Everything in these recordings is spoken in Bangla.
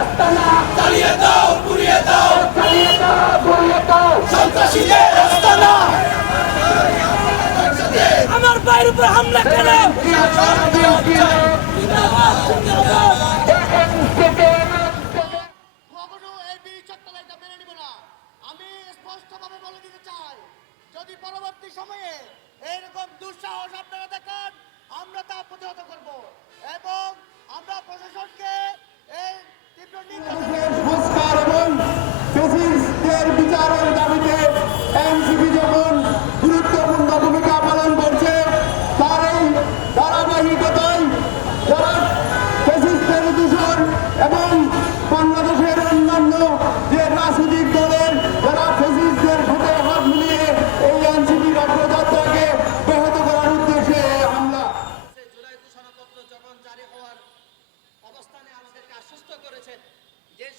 আস্তানা চালিয়ে দাও, পুড়িয়ে দাও। চালিয়ে দাও ঘুরিয়ে দাও। সন্ত্রাসীদের আস্তানা আমার ভাইয়ের উপর হামলা কেন? যদি পরবর্তী সময়ে এইরকম দুঃসাহস আপনারা দেখান, আমরা তা প্রতিহত করব। এবং আমরা প্রশাসনকে এই বিচারের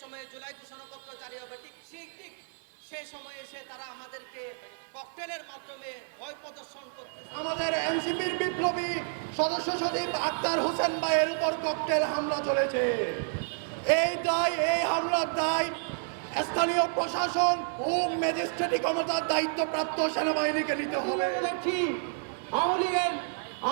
সময়ে জুলাই ঘোষণাপত্র জারি হবে। ঠিক সেই ঠিক সেই সময়ে এসে তারা আমাদেরকে ককটেলের মাধ্যমে ভয় প্রদর্শন করতে আমাদের এনসিপির বিপ্লবী সদস্য সচিব আক্তার হোসেন ভাইয়ের উপর ককটেল হামলা চলেছে। এই দায় এই হামলার দায় স্থানীয় প্রশাসন ও ম্যাজিস্ট্রেটি ক্ষমতার দায়িত্বপ্রাপ্ত সেনাবাহিনীকে নিতে হবে।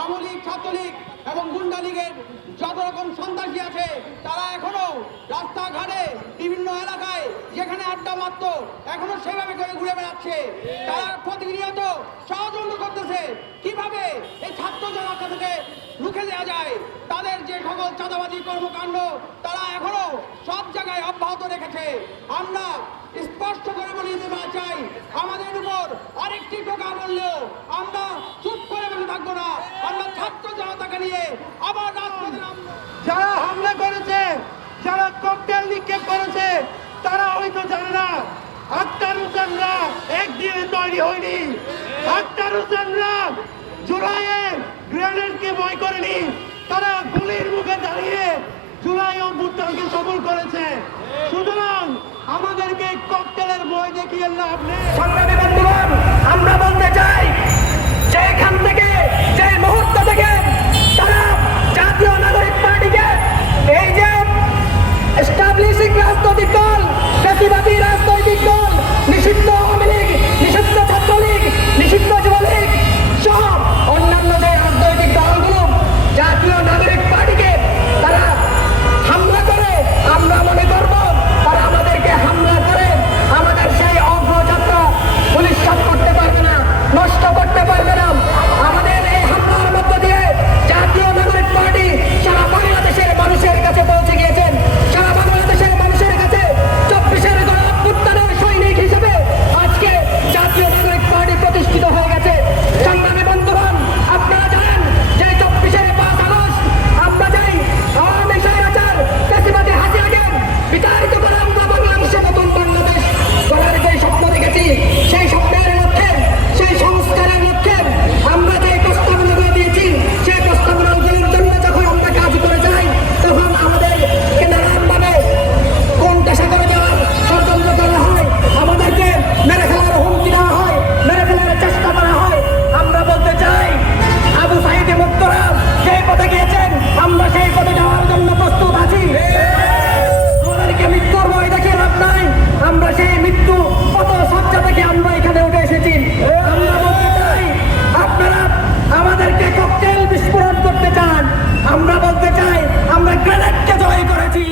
আওয়ামী লীগ ছাত্রলীগ এবং গুন্ডা লীগের যত রকম সন্ত্রাসী আছে, তারা এখনও রাস্তাঘাটে বিভিন্ন এলাকায় যেখানে আড্ডা মারত, এখনও সেভাবে করে ঘুরে বেড়াচ্ছে। তারা প্রতিনিয়ত ষড়যন্ত্র করতেছে। কীভাবে এই ছাত্র জনতা থেকে রুখে দেওয়া যায়? তাদের যে সকল চাঁদাবাদী কর্মকাণ্ড, তারা এখনও সব জায়গায় অব্যাহত রেখেছে। আমরা স্পষ্ট করে বলে দিতে চাই আমাদের উপর আরেকটি টোকা বললেও আমরা চুপ করে বসে থাকব না আমরা ছাত্র জনতাকে নিয়ে আবার রাজপথে নামবো যারা হামলা করেছে যারা ককটেল নিক্ষেপ করেছে তারা হয়তো জানে না আক্তার হোসেনরা একদিনে তৈরি হয়নি। আক্তার হোসেনরা জুলাইয়ে গ্রেনেডকে ভয় করেনি। তারা গুলির মুখে দাঁড়িয়ে জুলাই অভ্যুত্থানকে সফল করেছে। সুতরাং আমাদেরকে ককটেলের বই দেখিয়ে লাভ নেই। আমরা বলতে চাই জন্য প্রস্তুত আছি। আমাদেরকে মৃত্যুর ভয় দেখে লাভ নাই। আমরা সেই মৃত্যু কত সজ্জা থেকে আমরা এখানে উঠে এসেছি। আমরা বলতে চাই, আপনারা আমাদেরকে ককটেল বিস্ফোরণ করতে চান। আমরা বলতে চাই, আমরা গ্রেনেডকে জয় করেছি।